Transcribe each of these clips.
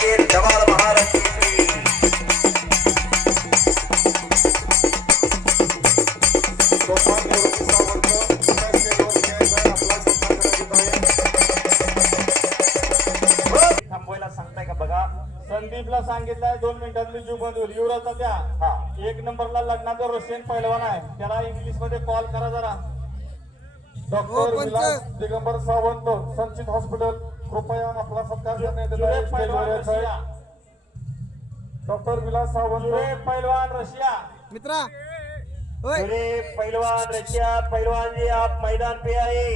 सदगीर जमाल महाराज केसरी थांबवायला सांगताय का बघा. संदीपला सांगितलंय 2 मिनिटातली जीव बंद होईल. युवराजचा त्या हा 1 नंबरला लग्नाचा रशियन पहिलवान आहे, त्याला इंग्लिश मध्ये कॉल करा जरा. डॉक्टर विलास दिगंबर सावंत, संचित हॉस्पिटल, कृपया आपला सत्कार करण्यात येत आहे. स्टेजवर यायचं. डॉक्टर विलास सावंत पहिलवान रशिया. मित्रा होय जुरे पहलवान रशिया पहलवान जी आप मैदान पे आए.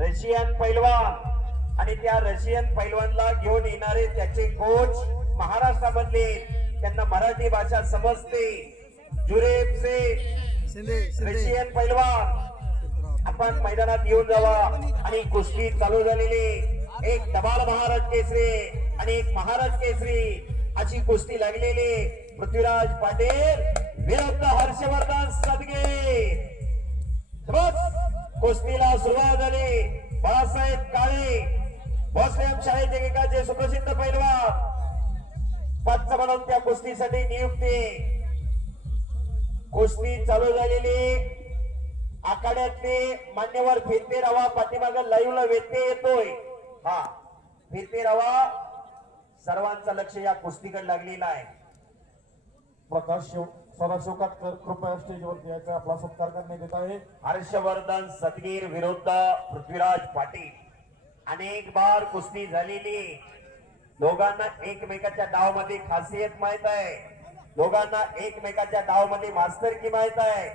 रशियन पहलवान आणि त्या रशियन पहलवानला घेऊन येणारे त्याचे कोच महाराष्ट्रामधले, त्यांना मराठी भाषा समजते. जुरेब से शिंदे शिंदे रशियन पहलवान आपण मैदानात येऊन जावा. आणि कुस्ती चालू झालेली, एक धबाल महाराज केसरी आणि एक महाराज केसरी अशी कुस्ती लागलेली. पृथ्वीराज पाटील विरुद्ध हर्षवर्धन सदगीर. कुस्तीला सुरुवात झाली. बाळासाहेब काळे भोसले शाळेचे एकाचे सुप्रसिद्ध पैलवान पंच म्हणून त्या कुस्तीसाठी नियुक्ती. कुस्ती चालू झालेली. आखाड्यातले मान्यवर फिरते रवा पाठीमाग लाईव्हला व्यत्यय येतोय. हा फिरते रवा सर्वांचं लक्ष या कुस्तीकडे लागलेलं आहे. प्रकाश सदाशिव काटकर कृपया स्टेजवरती यायचं, आपला सत्कार करण्यात येत आहे. हर्षवर्धन सदगीर विरुद्ध पृथ्वीराज पाटील. अनेक बार कुस्ती झालेली. दोघांना एकमेकाच्या डावमध्ये खासियत माहित आहे, दोघांना एकमेकाच्या डावमध्ये मास्तरकी माहित आहे,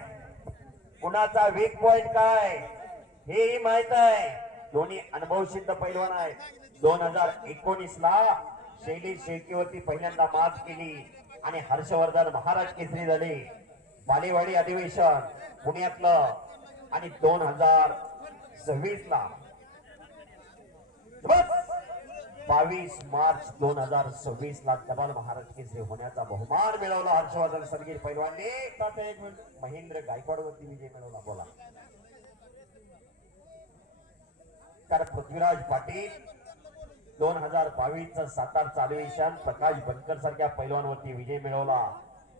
कुणाचा वीक पॉइंट काय हेही माहित आहे. दोन्ही अनुभवसिद्ध पैलवान आहे. 2019 ला शैली शेळकीवरती पहिल्यांदा मात केली आणि हर्षवर्धन महाराज केसरी झाले. बालेवाडी अधिवेशन पुण्यातलं आणि 2026 ला 22 मार्च 2026 ला डबल महाराज केसरी होण्याचा बहुमान मिळवला हर्षवर्धन सदगीर पैलवानने. एक मिनिट. महेंद्र गायकवाड वरती विजय मिळवला. बोला. तर पृथ्वीराज पाटील 2022 चा सातारचा अधिवेशन प्रकाश बनकर सारख्या पैलवानवरती विजय मिळवला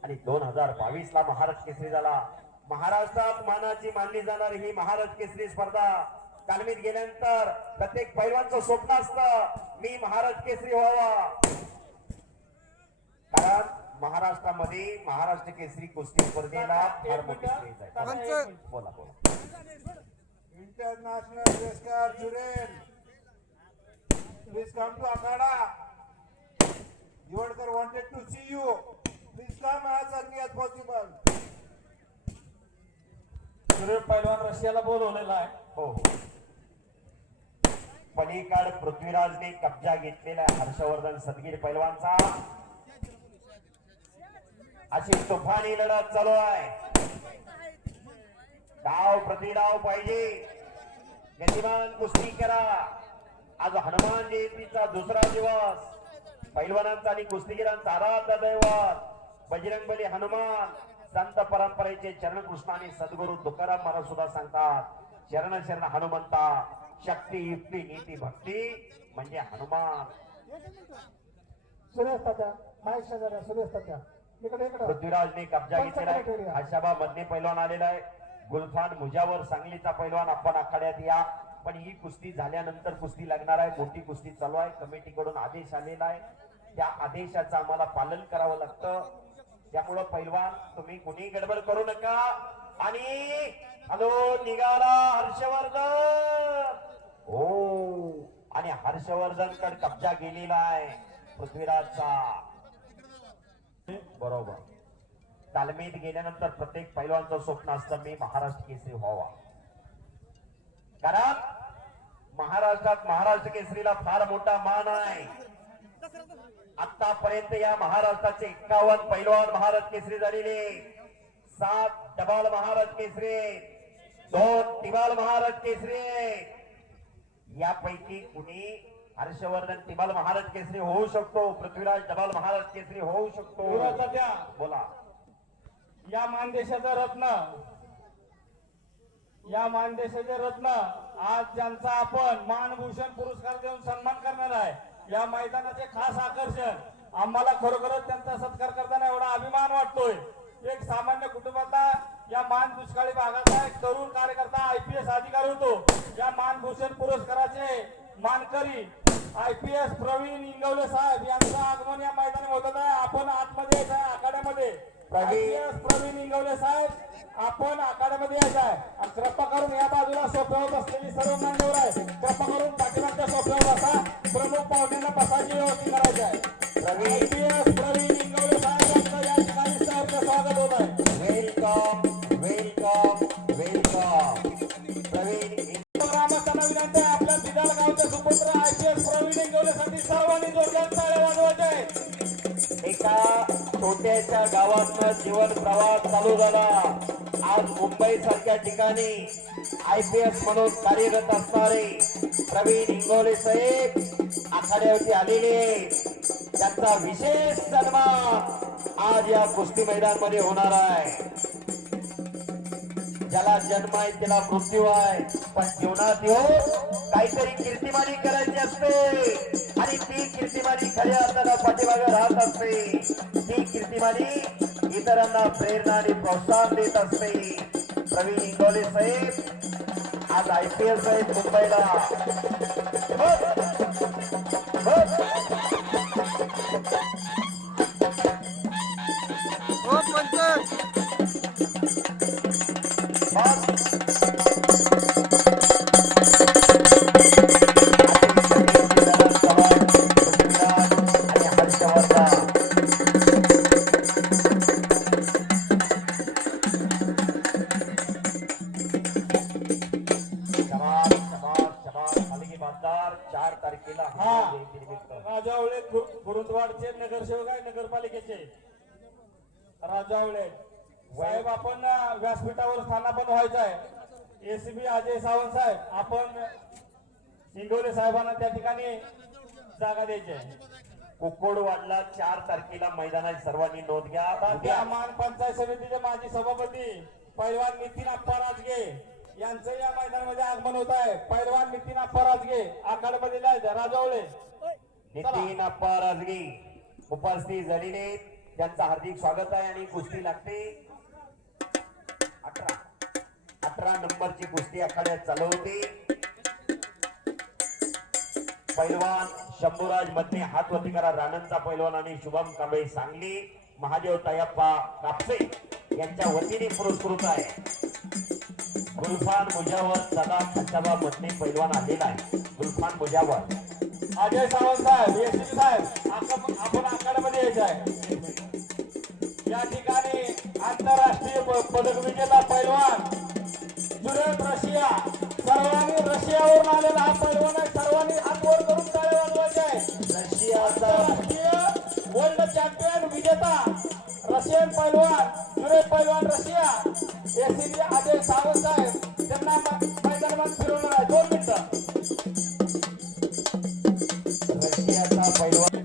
आणि 2022 ला महाराज केसरी झाला. महाराष्ट्रात मानाची मानली जाणारी ही महाराज केसरी स्पर्धा तालमीत गेल्यानंतर प्रत्येक पैलवानचं स्वप्न असतं, मी महाराज केसरी व्हावा. कारण महाराष्ट्रामध्ये महाराष्ट्र केसरी कुस्ती स्पर्धेला फार मोठी क्रेज आहे. बोला बोला. इंटरनॅशनल पुरस्कार Jurel, please come to Akhada. Yodkar wanted to see you. Please come as early as possible. Jurel पैलवान रशियाला बोलवलेला आहे. हो. पलीकड पृथ्वीराजने कब्जा घेतलेला हर्षवर्धन सदगीर पैलवानचा. अशी तुफानी लढत चालू आहे. डाव प्रतिडाव पाहिजे. गतिमान कुस्ती करा. आज हनुमान जयंतीचा दुसरा दिवस. पैलवानांचा आणि कुस्तीगिरांचा आराध्य दैवत बजरंगबली हनुमान संत परंपरेचे चरण कृष्ण आणि सद्गुरू तुकाराम महाराज सुद्धा सांगतात, शरण शरण हनुमंता, शक्ती युक्ती नीती भक्ती म्हणजे हनुमान. पृथ्वीराजने कब्जा घेतलेला आहे. आशाबा मधले पैलवान आलेला आहे. गुलफान मुजावर सांगलीचा पैलवान आपण आखाड्यात या. पण ही कुस्ती झाल्यानंतर कुस्ती लागणार आहे. मोठी कुस्ती चालू आहे. कमिटीकडून आदेश आलेला आहे. त्या आदेशाचं आम्हाला पालन करावं लागतं. त्यामुळं पैलवान तुम्ही कुणी गडबड करू नका. आणि हॅलो निघाला हर्षवर्धन. हो आणि हर्षवर्धन कडे कब्जा गेलेला आहे पृथ्वीराजचा. बरोबर. तालमीत गेल्यानंतर प्रत्येक पैलवानचं स्वप्न असतं, मी महाराष्ट्र केसरी व्हावा. कारण महाराष्ट्रात महाराष्ट्र केसरीला फार मोठा मान आहे. आतापर्यंत या महाराष्ट्राचे 51 पैलवान महाराज केसरी झालेले. 7 डबाल महाराज केसरी, 2 टिबाल महाराज केसरी. यापैकी कुणी हर्षवर्धन टिबाल महाराज केसरी होऊ शकतो, पृथ्वीराज डबाल महाराज केसरी होऊ शकतो. बोला. या मानदेशाचा रत्न, या मानदेशाचे रत्न आज ज्यांचा आपण मानभूषण पुरस्कार देऊन सन्मान करणार आहे या मैदानाचे खास आकर्षण. आम्हाला खरोखरच त्यांचा सत्कार करताना एवढा अभिमान वाटतोय. एक सामान्य कुटुंबातला या मान दुष्काळी भागाचा एक तरुण कार्यकर्ता IPS अधिकारी होतो. या मानभूषण पुरस्काराचे मानकरी IPS प्रवीण इंगवले साहेब यांचं आगमन या मैदानात होत आहे. आपण आतमध्ये यायचं आहे आखाड्यामध्ये. IPS प्रवीण इंगवले साहेब आपण आखाड्यामध्ये यायचं आहे. आणि कृपा करून या बाजूला सोफ्यावर बसलेली सर्व मान्यवर आहे. कृपा करून पाठीमागच्या सोफ्यावर बसा. प्रमुख पाहुण्यांना बसायची व्यवस्था करायची आहे. IPS प्रवीण इंगवले साहेब यांचं या ठिकाणी सहर्ष स्वागत होत आहे. वेलकम वेलकम वेलकम प्रवीण ग्रामस्थांना विनंती आहे आपल्या बिदाल गावचे सुपुत्र IPS प्रवीण इंगवलेसाठी सर्वांनी जोरदार टाळ्या वाजवायच्या आहेत. एका छोट्याशा गावातनं जीवन प्रवास चालू झाला. आज मुंबई सारख्या ठिकाणी IPS म्हणून कार्यरत असणारे प्रवीण इंगोले साहेब आखाड्यावरती आलेले. त्यांचा विशेष सन्मान आज या कुस्ती मैदानामध्ये होणार आहे. ज्याला जन्म आहे त्याला मृत्यू आहे, पण जीवनात येऊन काहीतरी कीर्तिमानी करायची असते आणि ती कीर्तिमानी खऱ्या अर्थानं पाठीमागे राहत असते. ती कीर्तिमानी इतरांना प्रेरणा आणि प्रोत्साहन देत असते. प्रवीण इंगोले साहेब आज IPS आहेत मुंबईला. ओ पंच राजावळे गुरुद्वारचे नगरसेवक आहे नगरपालिकेचे राजावळे साहेब. आपण व्यासपीठावर स्थानापन्न व्हायचं आहे. ACB अजय सावंत साहेब आपण इंगोले साहेबांना त्या ठिकाणी जागा द्यायची आहे. कुक्कुडवाडला 4 तारखेला मैदानात सर्वांनी नोंद घ्या. तात्या मान पंचायत समितीचे माजी सभापती पैलवान नितीन आप्पा राजगे यांचं या मैदानामध्ये आगमन होत आहे. पैलवान नितीन आप्पा राजगे आखाड्यामध्ये राजावळे. नितीन आप्पा राजगी उपस्थित झालेले त्यांचं हार्दिक स्वागत आहे. आणि कुस्ती लागते 18 नंबरची कुस्ती आखाड्यात चालू होती. पैलवान शंभूराज मधने हातवरती करा. राणंदचा पैलवान आणि शुभम कांबळे सांगली महादेव तायप्पा कापसे यांच्या वतीने पुरस्कृत आहे. गुलफान मुजावर सदा खंडाबा मधने पैलवान आलेला आहे. गुलफान मुजावर अजय सावंत साहेब ACB साहेब आपण आखाड्यामध्ये यायचं आहे. या ठिकाणी आंतरराष्ट्रीय पदक विजेता पैलवान जुरेफ रशिया सर्वांनी रशियावरून आलेला हा पैलवान आहे. सर्वांनी हात वर करून टाळ्या वाजवायचे आहे. रशियाचा राष्ट्रीय वर्ल्ड चॅम्पियन विजेता रशियन पैलवान जुरेफ पैलवान रशिया ACB अजय सावंत साहेब त्यांना मैदानात फिरवणार आहे. 2 मिनिटं. रशियाचा पैलवान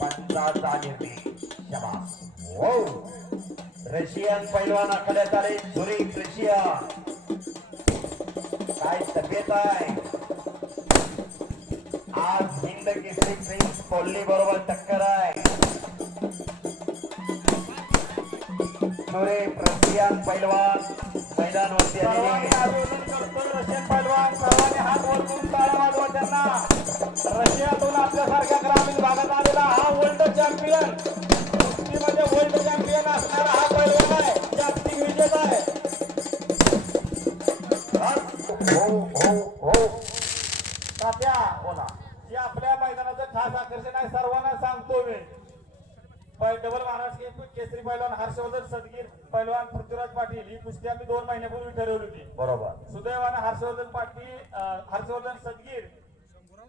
पंचाचा निर्णय. शाबास. हो. रशियन पैलवान आखाड्यात आले. Zurich Russia. काय तब्येत आहे आज. हिंद केसरी प्रिन्स कोल्ली बरोबर टक्कर आहे. झुरिक रशियन पैलवान मैदानावरती सर्वांनी आलेले. अभिनंदन करतो रशियन पैलवान. सर्वांनी हात वर करून टाळ्या वाजवा त्यांना. रशियातून आपल्यासारख्या ग्रामीण भागात आलेला हा वर्ल्ड चॅम्पियन कुस्तीमध्ये वर्ल्ड चॅम्पियन असणारा हा पैलवान आहे. जागतिक विजेता आहे. हो हो हो. तात्या बोला. हे आपल्या मैदानाचं खास आकर्षण आहे. सर्वांना सांगतो मी. डबल महाराष्ट्र केसरी पैलवान हर्षवर्धन सदगीर पैलवान पृथ्वीराज पाटील ही कुस्ती आम्ही 2 महिन्यापूर्वी ठरवली होती. बरोबर. सुदैवाने हर्षवर्धन सदगीर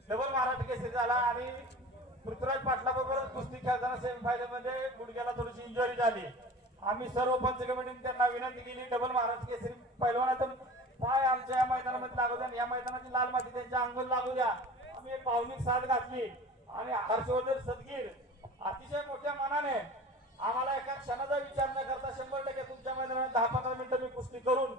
डबल महाराष्ट्र केसरी झाला आणि पृथ्वीराज पाटलाबरोबर कुस्ती खेळताना सेमीफायनल मध्ये गुडघ्याला थोडीशी इंजुरी झाली. आम्ही सर्व पंच कमिटीने त्यांना विनंती केली डबल महाराष्ट्र केसरी पैलवानातून पाय आमच्या या मैदानामध्ये लागू द्या. या मैदानाची लाल माती त्यांच्या अंगावर लागू द्या. आम्ही एक भावनिक साथ घातली आणि हर्षवर्धन सदगीर अतिशय मोठ्या मनाने आम्हाला एका क्षणाचा विचार न करता 100% तुमच्या मैदानात 10-15 मिनिटं मी कुस्ती करून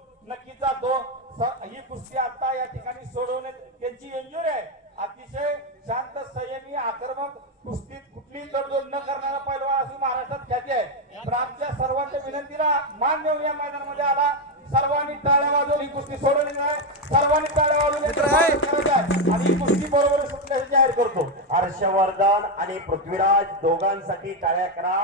साहेबांच्या विनंतीला मान देऊन या मैदानामध्ये आला. सर्वांनी टाळ्या वाजवून ही कुस्ती सोडवली नाही. सर्वांनी टाळ्या वाजवून याचं स्वागत करायचं आहे. आणि ही कुस्ती बरोबर सुटल्याचे जाहीर करतो. हर्षवर्धन आणि पृथ्वीराज दोघांसाठी टाळ्या करा.